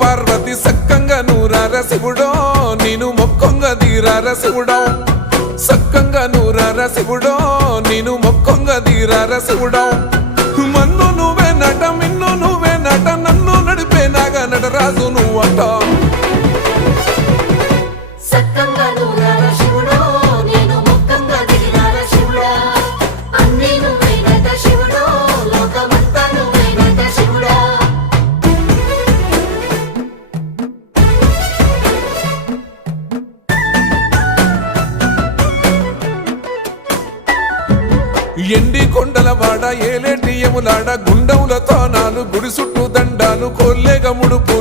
పార్వతి సక్కంగా నూరార శివుడో నేను మొక్కంగా తీరార శివుడో సక్కంగా నూరార శివుడో నేను మొక్కంగా తీరార శివుడో మన్ను నువ్వే నట మిన్ను నువ్వే నట నన్ను నడిపే నాగా నటరాజు నువ్వంట ఎండి కొండల వాడ ఏలేటి యములాడ గుండముల తానాలు గుడి చుట్టూ దండాలు కోల్లేగ ముడుపు